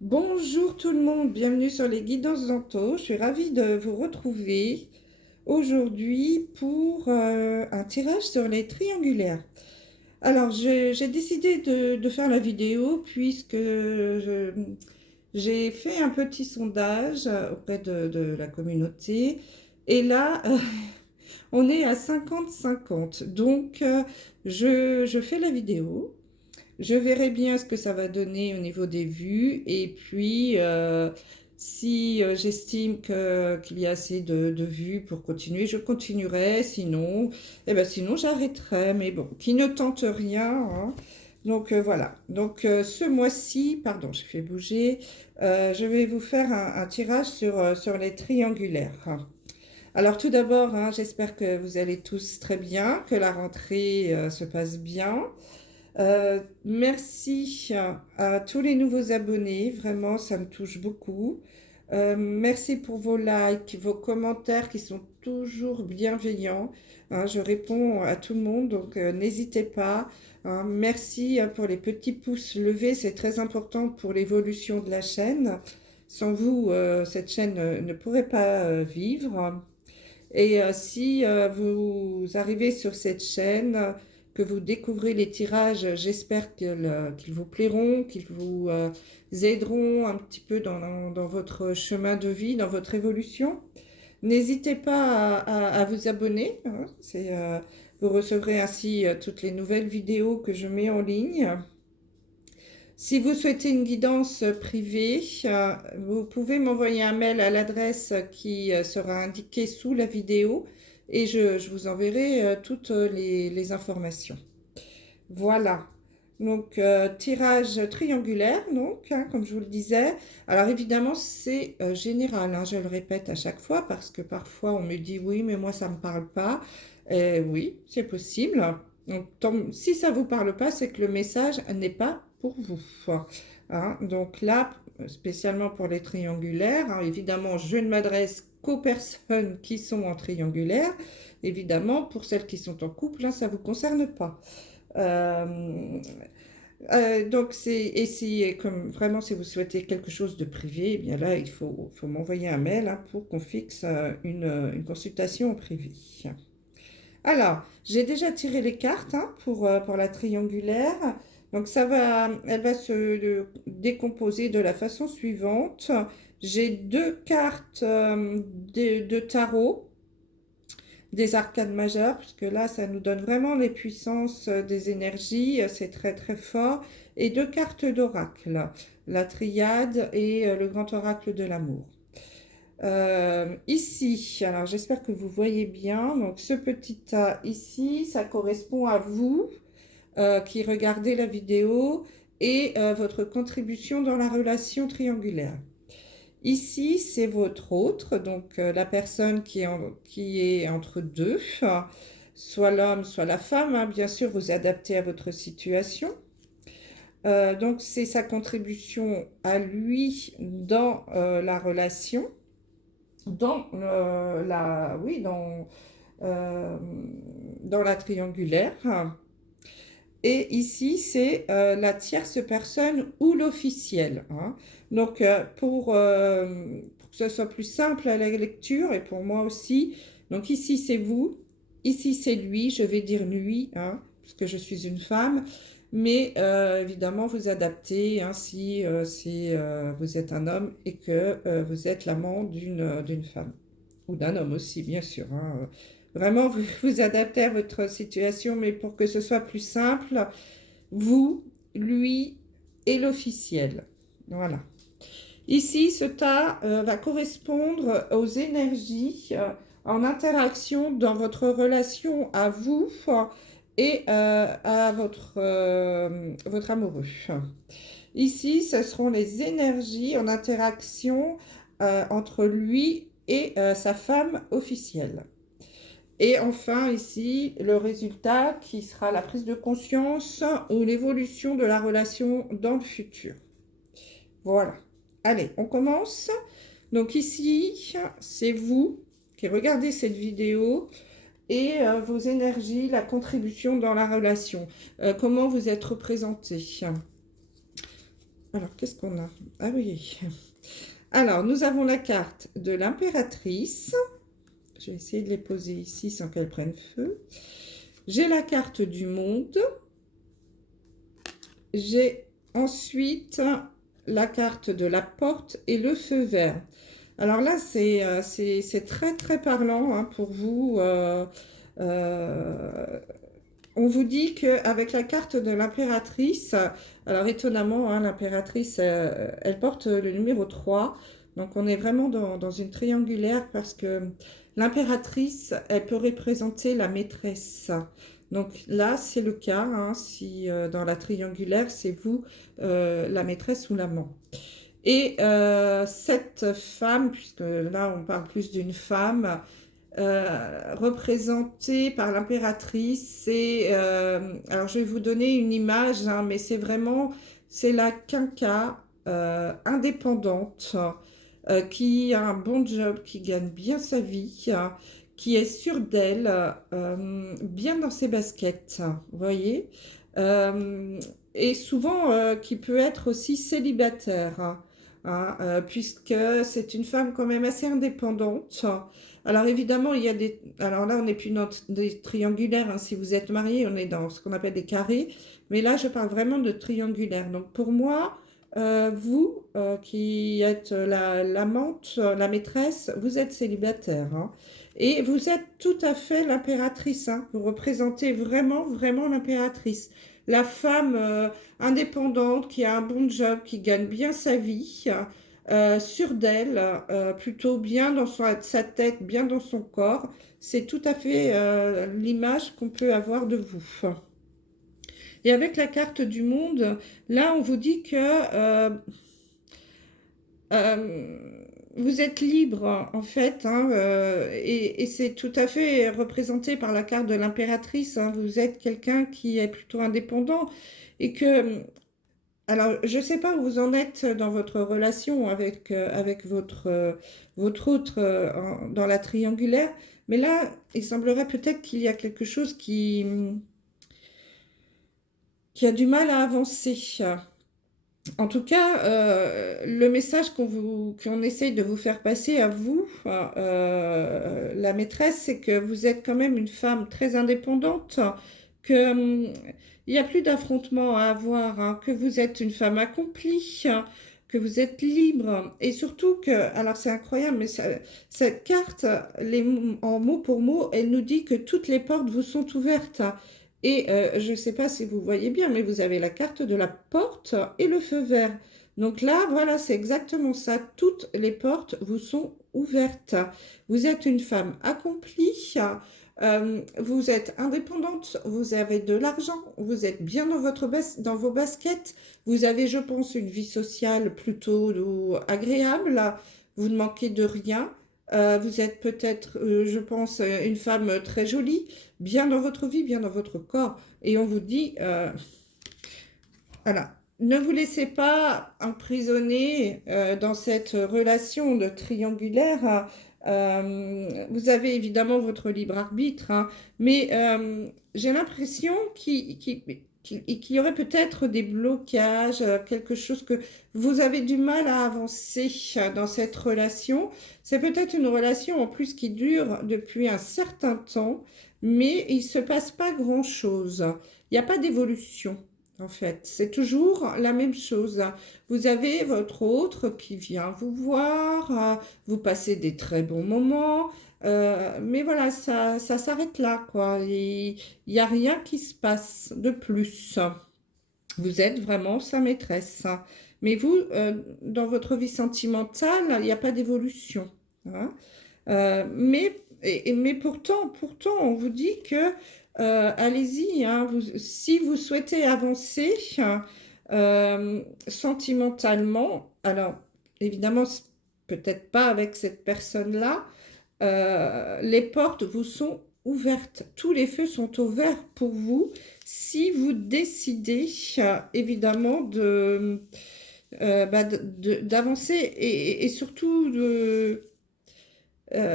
Bonjour tout le monde, bienvenue sur les Guidances d'Anto. Je suis ravie de vous retrouver aujourd'hui pour un tirage sur les triangulaires. Alors, j'ai décidé de faire la vidéo puisque j'ai fait un petit sondage auprès de la communauté. Et là, on est à 50-50. Donc, je fais la vidéo. Je verrai bien ce que ça va donner au niveau des vues et puis si j'estime qu'il y a assez de vues pour continuer, je continuerai. Sinon, sinon j'arrêterai. Mais bon, qui ne tente rien, hein. Donc voilà. Donc ce mois-ci, pardon, je fais bouger. Je vais vous faire un tirage sur les triangulaires. Alors tout d'abord, hein, j'espère que vous allez tous très bien, que la rentrée se passe bien. Merci à tous les nouveaux abonnés, vraiment, ça me touche beaucoup. Merci pour vos likes, vos commentaires qui sont toujours bienveillants, hein. Je réponds à tout le monde, donc n'hésitez pas, hein. Merci pour les petits pouces levés, c'est très important pour l'évolution de la chaîne. Sans vous, cette chaîne ne pourrait pas vivre. Et si vous arrivez sur cette chaîne, que vous découvrez les tirages, j'espère qu'ils vous plairont, qu'ils vous aideront un petit peu dans votre chemin de vie, dans votre évolution. N'hésitez pas à vous abonner, hein. Vous recevrez ainsi toutes les nouvelles vidéos que je mets en ligne. Si vous souhaitez une guidance privée, vous pouvez m'envoyer un mail à l'adresse qui sera indiquée sous la vidéo et je vous enverrai toutes les informations. Voilà. Donc, tirage triangulaire, donc, hein, comme je vous le disais. Alors, évidemment, c'est général, hein, je le répète à chaque fois parce que parfois on me dit oui, mais moi ça ne me parle pas. Oui, c'est possible. Donc, si ça ne vous parle pas, c'est que le message n'est pas pour vous, hein. Donc là, spécialement pour les triangulaires, hein, évidemment, je ne m'adresse qu'aux personnes qui sont en triangulaire. Évidemment, pour celles qui sont en couple, hein, ça ne vous concerne pas. Euh, donc, et si, comme vraiment, si vous souhaitez quelque chose de privé, eh bien là, faut m'envoyer un mail, hein, pour qu'on fixe une consultation en privé. Alors, j'ai déjà tiré les cartes, hein, pour la triangulaire. Donc, elle va se décomposer de la façon suivante. J'ai deux cartes de tarot des arcanes majeures, puisque là, ça nous donne vraiment les puissances des énergies, c'est très très fort, et deux cartes d'oracle, la triade et le grand oracle de l'amour. Ici, alors j'espère que vous voyez bien, donc ce petit tas ici, ça correspond à vous qui regardez la vidéo et votre contribution dans la relation triangulaire. Ici, c'est votre autre, donc la personne qui est entre deux, soit l'homme, soit la femme, hein. Bien sûr, vous adaptez à votre situation. Donc, c'est sa contribution à lui dans la relation, oui, dans la triangulaire. Et ici, c'est la tierce personne ou l'officiel, hein. Donc, pour que ce soit plus simple à la lecture et pour moi aussi, donc ici, c'est vous, ici, c'est lui, je vais dire lui, hein, puisque je suis une femme, mais évidemment, vous adaptez, hein, si vous êtes un homme et que vous êtes l'amant d'une femme, ou d'un homme aussi, bien sûr, hein. Vraiment, vous vous adaptez à votre situation, mais pour que ce soit plus simple, vous, lui et l'officiel. Voilà. Ici, ce tas va correspondre aux énergies en interaction dans votre relation à vous et à votre amoureux. Ici, ce seront les énergies en interaction entre lui et sa femme officielle. Et enfin, ici, le résultat qui sera la prise de conscience ou l'évolution de la relation dans le futur. Voilà. Allez, on commence. Donc ici, c'est vous qui regardez cette vidéo et vos énergies, la contribution dans la relation. Comment vous êtes représenté. Alors, qu'est-ce qu'on a? Ah oui. Alors, nous avons la carte de l'impératrice. Je vais essayer de les poser ici sans qu'elles prennent feu. J'ai la carte du monde. J'ai ensuite la carte de la porte et le feu vert. Alors là, c'est très très parlant hein, pour vous. Euh, on vous dit qu'avec la carte de l'impératrice, alors étonnamment, hein, l'impératrice, elle porte le numéro 3. Donc on est vraiment dans une triangulaire parce que l'impératrice, elle peut représenter la maîtresse. Donc là, c'est le cas, hein, si dans la triangulaire, c'est vous, la maîtresse ou l'amant. Et cette femme, puisque là on parle plus d'une femme, représentée par l'impératrice, alors je vais vous donner une image, hein, mais c'est vraiment, c'est la quinca indépendante, qui a un bon job, qui gagne bien sa vie, qui est sûre d'elle, bien dans ses baskets, vous voyez. Et souvent qui peut être aussi célibataire, puisque c'est une femme quand même assez indépendante. Alors évidemment, il y a des... Alors là, on n'est plus dans des triangulaires, hein. Si vous êtes marié, on est dans ce qu'on appelle des carrés. Mais là, je parle vraiment de triangulaire. Donc pour moi, vous qui êtes l'amante, la maîtresse, vous êtes célibataire, hein. Et vous êtes tout à fait l'impératrice, hein. Vous représentez vraiment, vraiment l'impératrice. La femme indépendante qui a un bon job, qui gagne bien sa vie, sûre d'elle, plutôt bien dans sa tête, bien dans son corps. C'est tout à fait l'image qu'on peut avoir de vous. Et avec la carte du monde, là, on vous dit que euh, vous êtes libre, en fait, hein, et c'est tout à fait représenté par la carte de l'impératrice, hein. Vous êtes quelqu'un qui est plutôt indépendant et que, alors, je ne sais pas où vous en êtes dans votre relation avec votre autre dans la triangulaire, mais là, il semblerait peut-être qu'il y a quelque chose qui a du mal à avancer. En tout cas, le message qu'on essaye de vous faire passer à vous, la maîtresse, c'est que vous êtes quand même une femme très indépendante, que il n'y a plus d'affrontement à avoir, hein, que vous êtes une femme accomplie, que vous êtes libre, et surtout que, alors c'est incroyable, mais cette carte, en mot pour mot, elle nous dit que toutes les portes vous sont ouvertes. Et je ne sais pas si vous voyez bien, mais vous avez la carte de la porte et le feu vert. Donc là, voilà, c'est exactement ça. Toutes les portes vous sont ouvertes. Vous êtes une femme accomplie, vous êtes indépendante, vous avez de l'argent, vous êtes bien dans vos baskets, vous avez, je pense, une vie sociale plutôt agréable, vous ne manquez de rien. Vous êtes peut-être, je pense, une femme très jolie, bien dans votre vie, bien dans votre corps. Et on vous dit, voilà, ne vous laissez pas emprisonner dans cette relation de triangulaire. Vous avez évidemment votre libre arbitre, hein, mais j'ai l'impression qu'il y aurait peut-être des blocages, quelque chose que vous avez du mal à avancer dans cette relation. C'est peut-être une relation en plus qui dure depuis un certain temps, mais il ne se passe pas grand-chose. Il n'y a pas d'évolution. En fait, c'est toujours la même chose. Vous avez votre autre qui vient vous voir, vous passez des très bons moments, mais voilà, ça s'arrête là, quoi. Il n'y a rien qui se passe de plus. Vous êtes vraiment sa maîtresse. Mais vous, dans votre vie sentimentale, il n'y a pas d'évolution, hein. Mais pourtant, on vous dit que allez-y, hein, si vous souhaitez avancer sentimentalement, alors évidemment, peut-être pas avec cette personne-là, les portes vous sont ouvertes, tous les feux sont ouverts pour vous si vous décidez évidemment d'avancer et surtout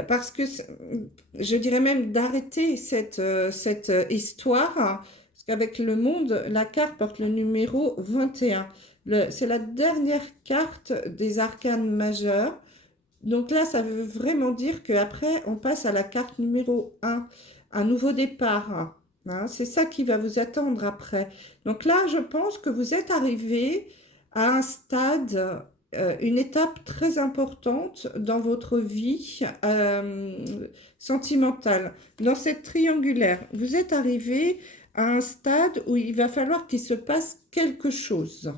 parce que je dirais même d'arrêter cette histoire, parce qu'avec le monde, la carte porte le numéro 21. C'est la dernière carte des arcanes majeures. Donc là, ça veut vraiment dire qu'après, on passe à la carte numéro un nouveau départ. Hein. C'est ça qui va vous attendre après. Donc là, je pense que vous êtes arrivé à un stade, une étape très importante dans votre vie sentimentale. Dans cette triangulaire, vous êtes arrivé à un stade où il va falloir qu'il se passe quelque chose.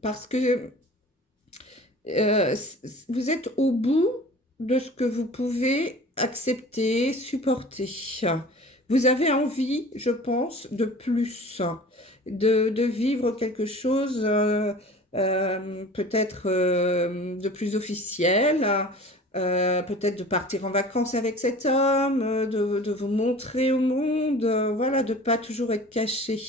Parce que vous êtes au bout de ce que vous pouvez accepter, supporter. Vous avez envie, je pense, de plus, de vivre quelque chose peut-être de plus officiel, peut-être de partir en vacances avec cet homme, de vous montrer au monde, voilà, de ne pas toujours être caché.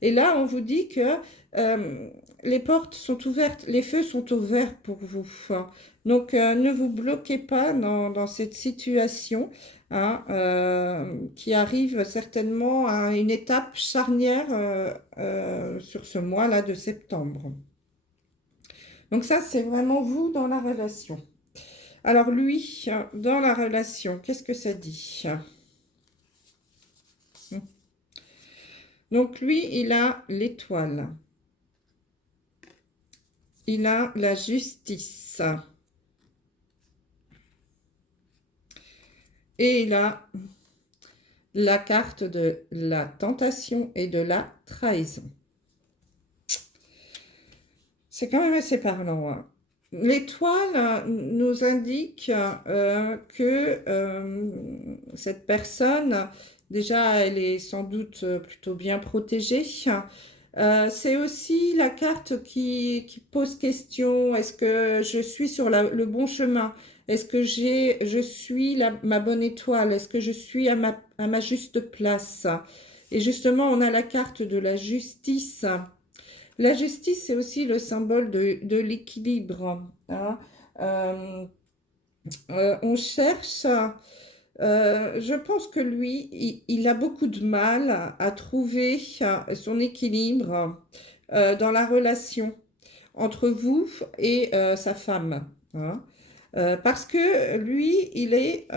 Et là, on vous dit que euh, les portes sont ouvertes, les feux sont ouverts pour vous. Hein. Donc, ne vous bloquez pas dans cette situation hein, qui arrive certainement à une étape charnière sur ce mois-là de septembre. Donc ça, c'est vraiment vous dans la relation. Alors lui, dans la relation, qu'est-ce que ça dit? Donc lui, il a l'étoile. Il a la justice. Et il a la carte de la tentation et de la trahison. C'est quand même assez parlant. Hein. L'étoile nous indique que cette personne, déjà, elle est sans doute plutôt bien protégée. C'est aussi la carte qui pose question, est-ce que je suis sur le bon chemin? Est-ce que je suis ma bonne étoile? Est-ce que je suis à ma juste place? Et justement, on a la carte de la justice. La justice, c'est aussi le symbole de l'équilibre. Hein. Euh, on cherche, je pense que lui, il a beaucoup de mal à trouver son équilibre dans la relation entre vous et sa femme. Hein. Parce que lui, il est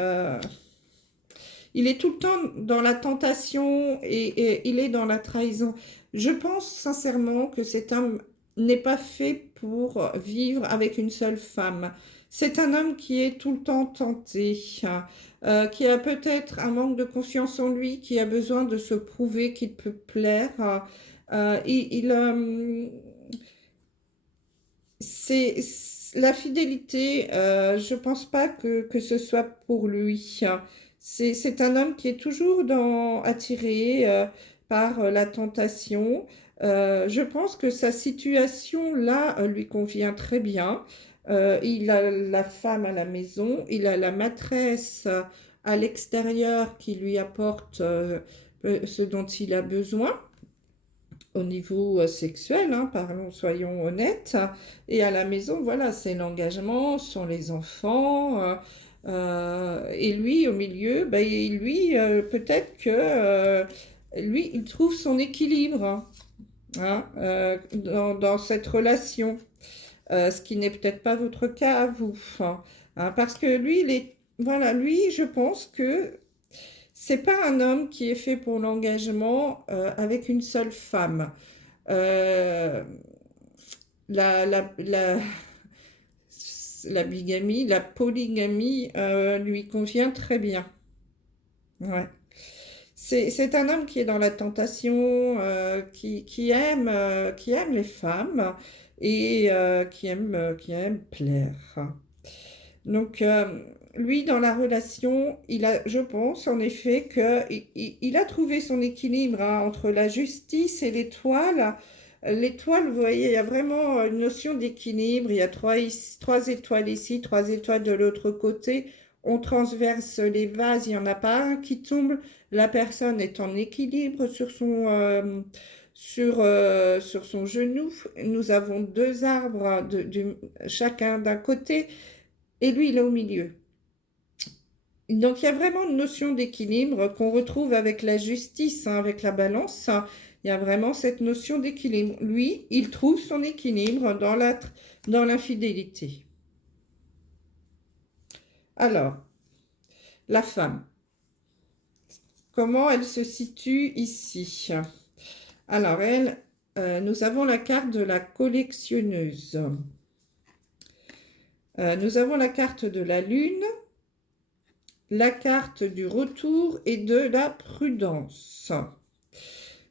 tout le temps dans la tentation et il est dans la trahison. Je pense sincèrement que cet homme n'est pas fait pour vivre avec une seule femme. C'est un homme qui est tout le temps tenté, qui a peut-être un manque de confiance en lui, qui a besoin de se prouver qu'il peut plaire. C'est la fidélité, je pense pas que ce soit pour lui. C'est un homme qui est toujours attiré par la tentation. Je pense que sa situation là lui convient très bien. Il a la femme à la maison, il a la maîtresse à l'extérieur qui lui apporte ce dont il a besoin au niveau sexuel, hein, parlons, soyons honnêtes. Et à la maison, voilà, c'est l'engagement, ce sont les enfants. Et lui, au milieu, ben, lui, peut-être que lui, il trouve son équilibre hein, dans cette relation, ce qui n'est peut-être pas votre cas à vous. Hein, parce que lui, voilà, lui, je pense que c'est pas un homme qui est fait pour l'engagement avec une seule femme. Euh, la, la, la, la bigamie, la polygamie lui convient très bien. Ouais. C'est un homme qui est dans la tentation, qui aime les femmes et qui aime plaire. Donc, lui, dans la relation, je pense en effet qu'il a trouvé son équilibre hein, entre la justice et l'étoile. L'étoile, vous voyez, il y a vraiment une notion d'équilibre. Il y a trois étoiles ici, trois étoiles de l'autre côté. On transverse les vases, il n'y en a pas un qui tombe. La personne est en équilibre sur son genou. Nous avons deux arbres, chacun d'un côté. Et lui, il est au milieu. Donc, il y a vraiment une notion d'équilibre qu'on retrouve avec la justice, hein, avec la balance. Il y a vraiment cette notion d'équilibre. Lui, il trouve son équilibre dans l'infidélité. Alors, la femme, comment elle se situe ici? Alors, elle, nous avons la carte de la collectionneuse. Nous avons la carte de la lune, la carte du retour et de la prudence.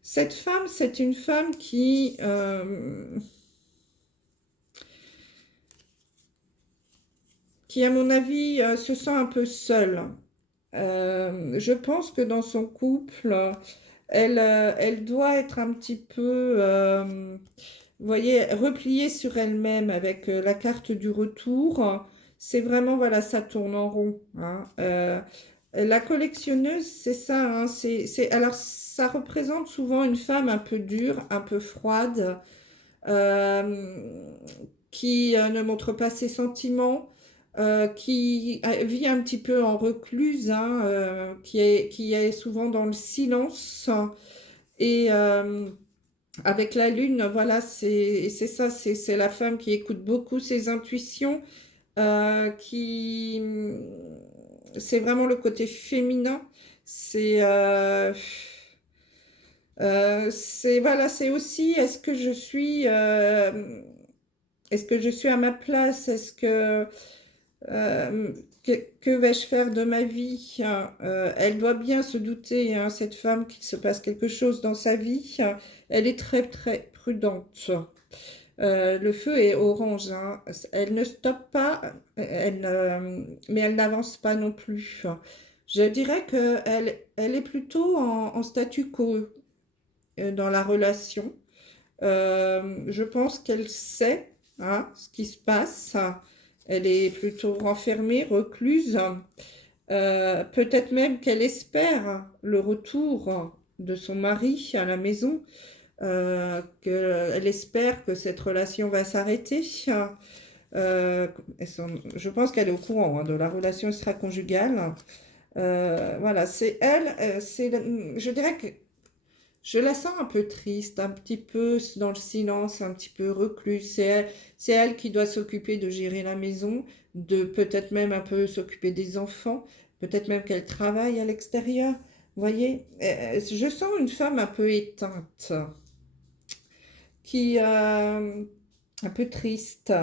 Cette femme, c'est une femme qui à mon avis, se sent un peu seule. Je pense que dans son couple, elle doit être un petit peu, vous voyez, repliée sur elle-même avec la carte du retour. C'est vraiment, voilà, ça tourne en rond, hein. La collectionneuse, c'est ça, hein, alors, ça représente souvent une femme un peu dure, un peu froide, qui ne montre pas ses sentiments, qui vit un petit peu en recluse, hein, qui est souvent dans le silence. Et avec la lune, voilà, c'est ça, c'est la femme qui écoute beaucoup ses intuitions, qui c'est vraiment le côté féminin. C'est voilà, c'est aussi est-ce que je suis à ma place? Euh, que vais-je faire de ma vie? Elle doit bien se douter, hein, cette femme, qu'il se passe quelque chose dans sa vie. Elle est très très prudente. Le feu est orange, hein. Elle ne stoppe pas, mais elle n'avance pas non plus. Je dirais elle est plutôt en statu quo dans la relation. Je pense qu'elle sait, hein, ce qui se passe. Elle est plutôt renfermée, recluse. Peut-être même qu'elle espère le retour de son mari à la maison. Elle espère que cette relation va s'arrêter. Je pense qu'elle est au courant, hein, de la relation extra-conjugale. Voilà, c'est elle. Je dirais que je la sens un peu triste, un petit peu dans le silence, un petit peu recluse. C'est elle qui doit s'occuper de gérer la maison, de peut-être même un peu s'occuper des enfants, peut-être même qu'elle travaille à l'extérieur. Vous voyez, je sens une femme un peu éteinte, qui un peu triste,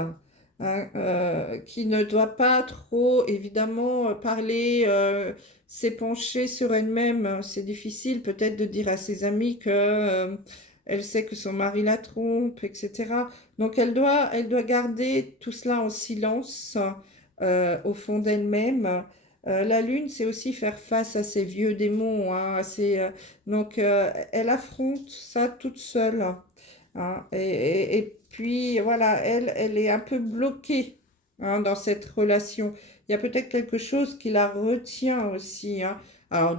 hein, qui ne doit pas trop évidemment parler, s'épancher sur elle-même. C'est difficile peut-être de dire à ses amis que elle sait que son mari la trompe, etc. Donc elle doit garder tout cela en silence, au fond d'elle-même. La lune, c'est aussi faire face à ses vieux démons, hein, donc elle affronte ça toute seule, hein. Et puis voilà, elle est un peu bloquée, hein, dans cette relation. Il y a peut-être quelque chose qui la retient aussi, hein. Alors,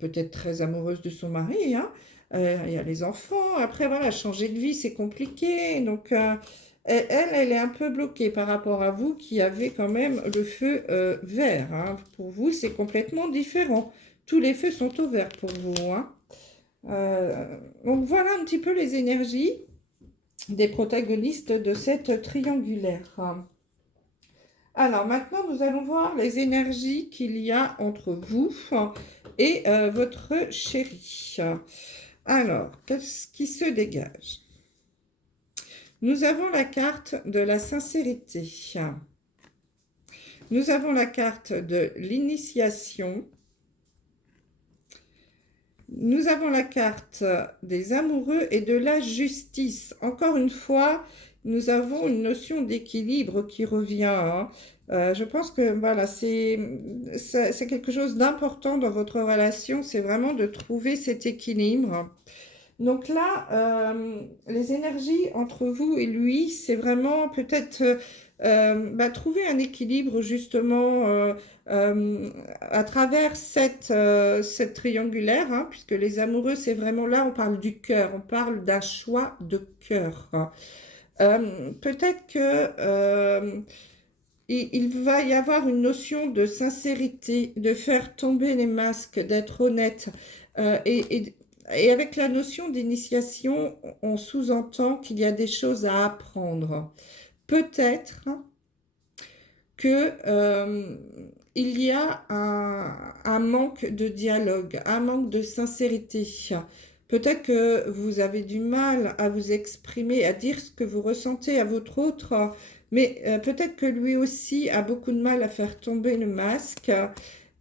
peut-être très amoureuse de son mari, hein. Il y a les enfants. Après, voilà, changer de vie, c'est compliqué. Donc, elle est un peu bloquée par rapport à vous qui avez quand même le feu vert, hein. Pour vous, c'est complètement différent. Tous les feux sont au vert pour vous, hein. Donc, voilà un petit peu les énergies des protagonistes de cette triangulaire. Alors maintenant, nous allons voir les énergies qu'il y a entre vous et votre chéri. Alors, qu'est-ce qui se dégage? Nous avons la carte de la sincérité. Nous avons la carte de l'initiation. Nous avons la carte des amoureux et de la justice. Encore une fois, nous avons une notion d'équilibre qui revient, hein. Je pense que voilà, c'est quelque chose d'important dans votre relation, c'est vraiment de trouver cet équilibre. Donc là, les énergies entre vous et lui, c'est vraiment peut-être trouver un équilibre justement, à travers cette triangulaire, hein, puisque les amoureux, c'est vraiment là, on parle du cœur, on parle d'un choix de cœur, hein. Peut-être que il va y avoir une notion de sincérité, de faire tomber les masques, d'être honnête, et et avec la notion d'initiation, on sous-entend qu'il y a des choses à apprendre. Peut-être que il y a un manque de dialogue, un manque de sincérité. Peut-être que vous avez du mal à vous exprimer, à dire ce que vous ressentez à votre autre, mais peut-être que lui aussi a beaucoup de mal à faire tomber le masque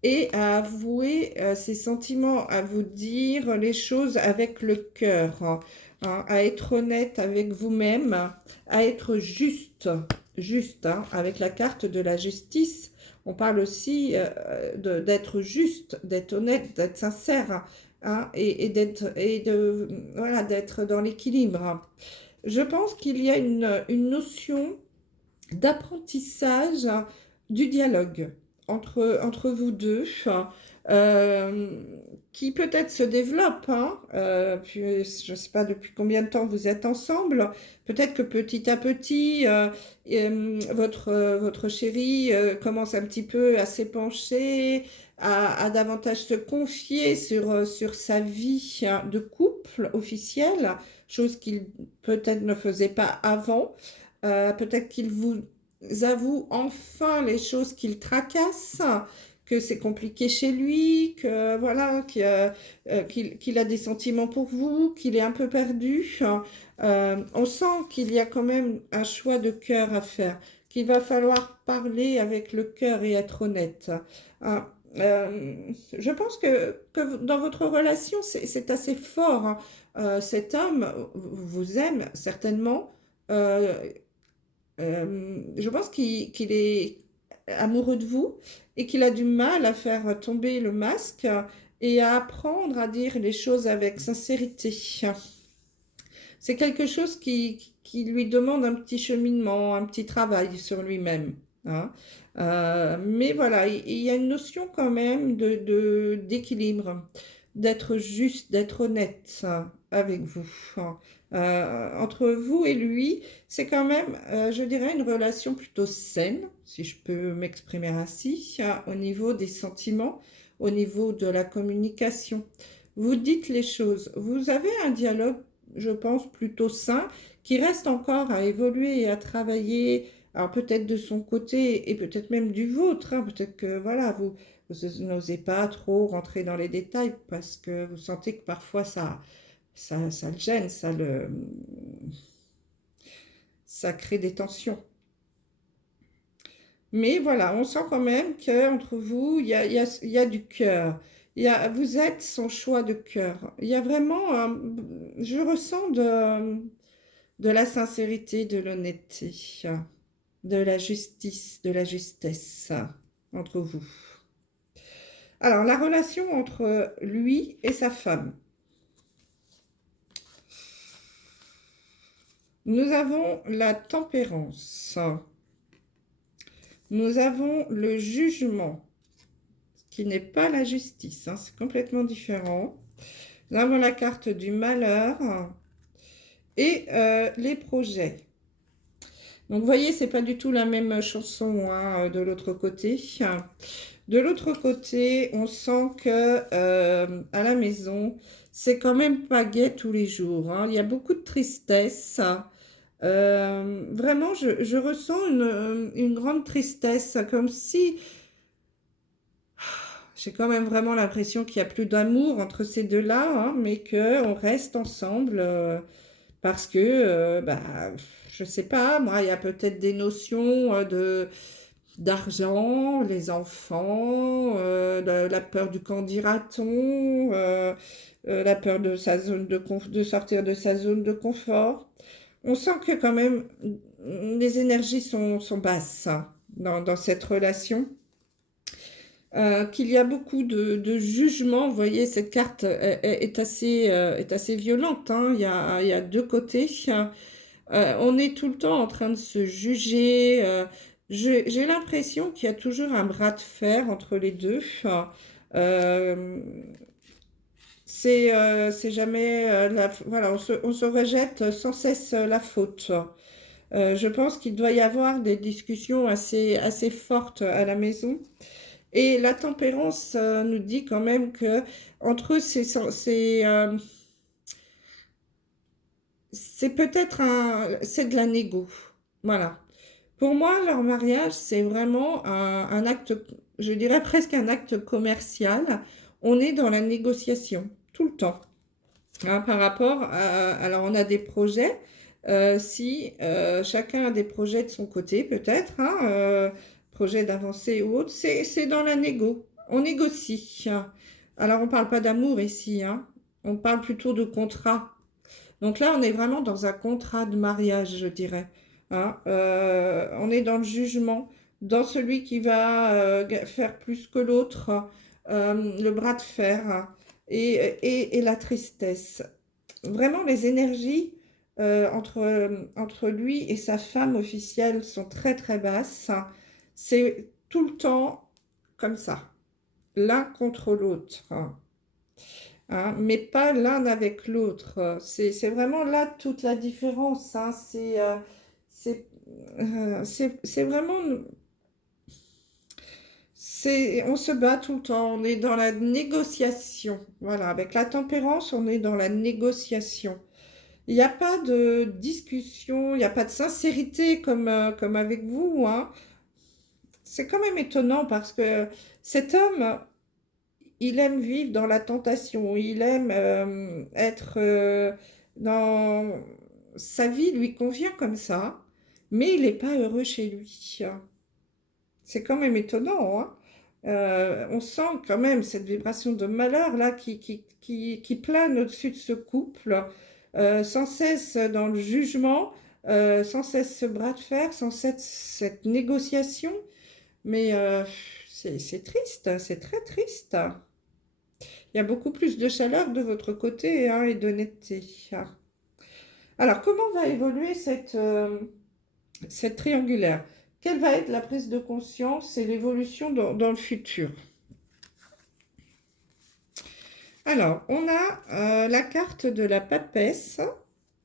et à avouer ses sentiments, à vous dire les choses avec le cœur, hein, à être honnête avec vous-même, à être juste, hein, avec la carte de la justice. On parle aussi d'être juste, d'être honnête, d'être sincère, hein, voilà, d'être dans l'équilibre. Je pense qu'il y a une notion d'apprentissage du dialogue entre vous deux, euh, qui peut-être se développe, hein, puis, je ne sais pas depuis combien de temps vous êtes ensemble, peut-être que petit à petit, votre chéri commence un petit peu à s'épancher, à davantage se confier sur sa vie, hein, de couple officielle, chose qu'il peut-être ne faisait pas avant. Peut-être qu'il vous avoue enfin les choses qu'il tracasse, que c'est compliqué chez lui, que voilà, qu'il a des sentiments pour vous, qu'il est un peu perdu. On sent qu'il y a quand même un choix de cœur à faire, qu'il va falloir parler avec le cœur et être honnête. Hein. Je pense que dans votre relation, c'est assez fort, hein. Cet homme vous aime certainement. Euh, je pense qu'il est amoureux de vous et qu'il a du mal à faire tomber le masque et à apprendre à dire les choses avec sincérité. C'est quelque chose qui lui demande un petit cheminement, un petit travail sur lui-même, hein. Mais voilà, il y a une notion quand même d'équilibre, d'être juste, d'être honnête, hein, avec vous, hein. Entre vous et lui, c'est quand même, je dirais, une relation plutôt saine, si je peux m'exprimer ainsi, hein, au niveau des sentiments, au niveau de la communication. Vous dites les choses, vous avez un dialogue, je pense, plutôt sain, qui reste encore à évoluer et à travailler, alors peut-être de son côté et peut-être même du vôtre, hein. Peut-être que voilà, vous n'osez pas trop rentrer dans les détails parce que vous sentez que parfois ça le gêne, ça crée des tensions. Mais voilà, on sent quand même qu'entre vous, il y a du cœur. Vous êtes son choix de cœur. Il y a vraiment, je ressens de la sincérité, de l'honnêteté, de la justice, de la justesse entre vous. Alors, la relation entre lui et sa femme. Nous avons la tempérance. Nous avons le jugement, qui n'est pas la justice, hein, c'est complètement différent. Nous avons la carte du malheur et les projets. Donc, vous voyez, c'est pas du tout la même chanson, hein, de l'autre côté. De l'autre côté, on sent que à la maison, c'est quand même pas gai tous les jours, hein. Il y a beaucoup de tristesse. Vraiment, je ressens une grande tristesse, comme si j'ai quand même vraiment l'impression qu'il n'y a plus d'amour entre ces deux-là, hein, mais qu'on reste ensemble parce que, bah, je sais pas, moi, il y a peut-être des notions d'argent, les enfants, la peur du qu'en dira-t-on, la peur de de sortir de sa zone de confort. On sent que quand même les énergies sont basses, hein, dans cette relation. Qu'il y a beaucoup de jugements. Vous voyez, cette carte est assez violente, hein. Il y a deux côtés. On est tout le temps en train de se juger. J'ai l'impression qu'il y a toujours un bras de fer entre les deux. Euh, c'est jamais voilà, on se rejette sans cesse la faute. Je pense qu'il doit y avoir des discussions assez fortes à la maison Et la tempérance nous dit quand même que entre eux, c'est peut-être c'est de la négo. Voilà. Pour moi, leur mariage, c'est vraiment un acte, je dirais presque un acte commercial. On est dans la négociation tout le temps. Hein, par rapport à, alors on a des projets, si chacun a des projets de son côté peut-être, hein, projets d'avancée ou autre, c'est dans la négo, on négocie. Alors on parle pas d'amour ici, hein, on parle plutôt de contrat. Donc là on est vraiment dans un contrat de mariage, je dirais. Hein. On est dans le jugement, dans celui qui va faire plus que l'autre, le bras de fer, hein, et la tristesse. Vraiment, les énergies entre lui et sa femme officielle sont très très basses. C'est tout le temps comme ça, l'un contre l'autre, hein, mais pas l'un avec l'autre. C'est vraiment là toute la différence. Hein. C'est c'est vraiment... On se bat tout le temps, on est dans la négociation. Voilà, avec la tempérance, on est dans la négociation. Il n'y a pas de discussion, il n'y a pas de sincérité comme avec vous, hein. C'est quand même étonnant parce que cet homme, il aime vivre dans la tentation, il aime être dans... Sa vie lui convient comme ça, mais il n'est pas heureux chez lui. C'est quand même étonnant, hein. On sent quand même cette vibration de malheur là qui plane au-dessus de ce couple, sans cesse dans le jugement, sans cesse ce bras de fer, sans cesse cette négociation. Mais c'est triste, c'est très triste. Il y a beaucoup plus de chaleur de votre côté, hein, et d'honnêteté. Alors, comment va évoluer cette triangulaire? Quelle va être la prise de conscience et l'évolution dans le futur? Alors, on a la carte de la papesse,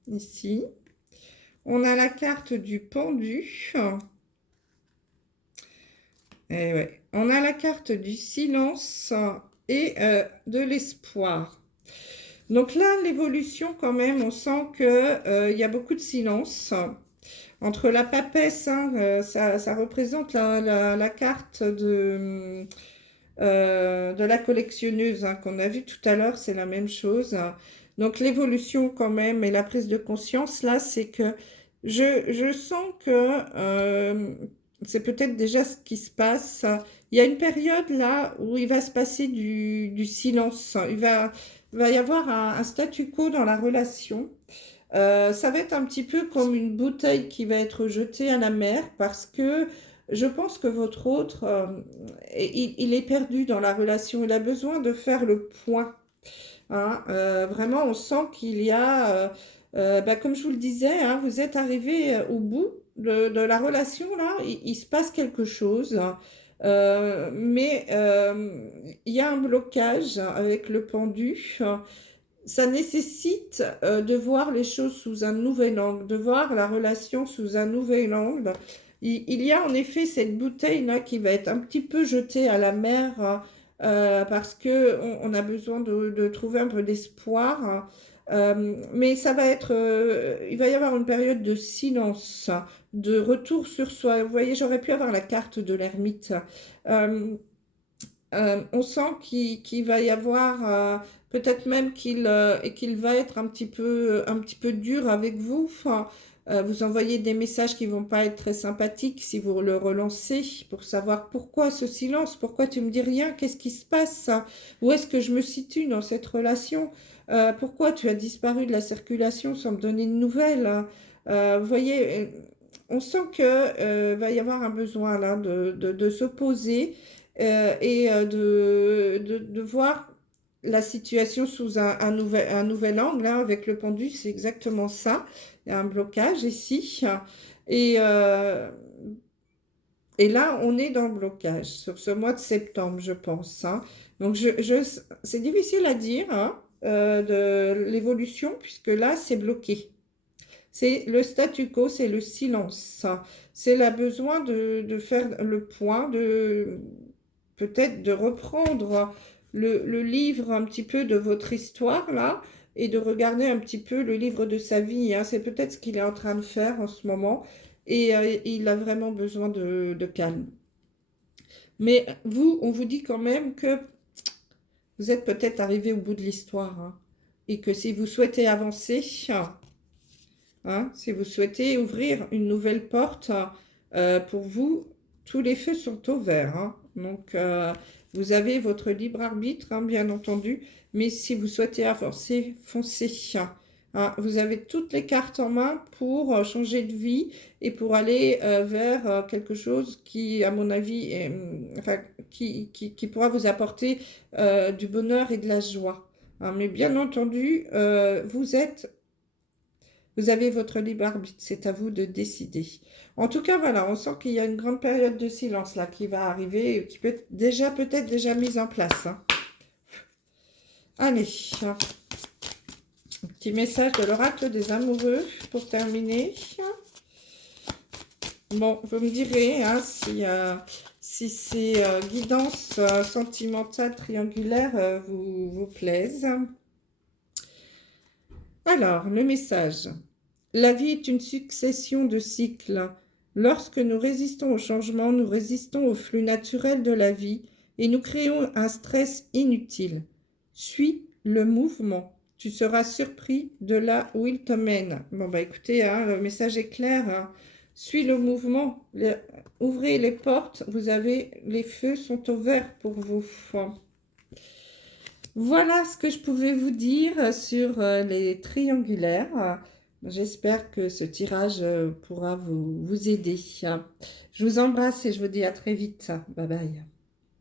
ici. On a la carte du pendu. Et ouais. On a la carte du silence et de l'espoir. Donc là, l'évolution, quand même, on sent qu'il y a beaucoup de silence. Entre la papesse, hein, ça représente la carte de la collectionneuse, hein, qu'on a vu tout à l'heure, c'est la même chose. Donc l'évolution quand même et la prise de conscience, là, c'est que je sens que c'est peut-être déjà ce qui se passe. Il y a une période là où il va se passer du silence. Il va y avoir un statu quo dans la relation. Ça va être un petit peu comme une bouteille qui va être jetée à la mer parce que je pense que votre autre, il est perdu dans la relation. Il a besoin de faire le point. Hein. Vraiment, on sent qu'il y a, bah, comme je vous le disais, hein, vous êtes arrivé au bout de la relation, là, il se passe quelque chose. Mais il y a un blocage avec le pendu. Ça nécessite de voir les choses sous un nouvel angle, de voir la relation sous un nouvel angle. Il y a en effet cette bouteille là qui va être un petit peu jetée à la mer parce que on a besoin de trouver un peu d'espoir. Mais ça va être, il va y avoir une période de silence, de retour sur soi. Vous voyez, j'aurais pu avoir la carte de l'ermite. Euh, on sent qu'il va y avoir, peut-être même qu'il va être un petit peu dur avec vous. Enfin, vous envoyez des messages qui vont pas être très sympathiques si vous le relancez pour savoir pourquoi ce silence, pourquoi tu me dis rien, qu'est-ce qui se passe, où est-ce que je me situe dans cette relation, pourquoi tu as disparu de la circulation sans me donner de nouvelles. Vous voyez, on sent que va y avoir un besoin là de se poser et de voir la situation sous un nouvel angle. Là, avec le pendu, c'est exactement ça. Il y a un blocage ici. Et, euh, et là, on est dans le blocage sur ce mois de septembre, je pense. Hein. Donc, c'est difficile à dire, hein, de l'évolution, puisque là, c'est bloqué. C'est le statu quo, c'est le silence. C'est le besoin de faire le point, peut-être de reprendre le livre un petit peu de votre histoire, là, et de regarder un petit peu le livre de sa vie, hein. C'est peut-être ce qu'il est en train de faire en ce moment, et il a vraiment besoin de calme. Mais vous, on vous dit quand même que vous êtes peut-être arrivé au bout de l'histoire, hein, et que si vous souhaitez avancer, hein, si vous souhaitez ouvrir une nouvelle porte, pour vous, tous les feux sont au vert, hein. Donc, vous avez votre libre arbitre, hein, bien entendu, mais si vous souhaitez avancer, foncez, hein. Vous avez toutes les cartes en main pour changer de vie et pour aller vers quelque chose qui, à mon avis, enfin, qui pourra vous apporter du bonheur et de la joie, hein. Mais bien entendu, vous avez votre libre arbitre, c'est à vous de décider. En tout cas, voilà, on sent qu'il y a une grande période de silence là qui va arriver, qui peut être peut-être déjà mise en place, hein. Allez, un petit message de l'oracle des amoureux pour terminer. Bon, vous me direz hein, si ces guidances sentimentales triangulaires vous plaisent. Alors, le message. La vie est une succession de cycles. Lorsque nous résistons au changement, nous résistons au flux naturel de la vie et nous créons un stress inutile. Suis le mouvement. Tu seras surpris de là où il te mène. Bon, bah écoutez, hein, le message est clair, hein. Suis le mouvement. Ouvrez les portes. Les feux sont ouverts pour vous. Voilà ce que je pouvais vous dire sur les triangulaires. J'espère que ce tirage pourra vous aider. Je vous embrasse et je vous dis à très vite. Bye bye.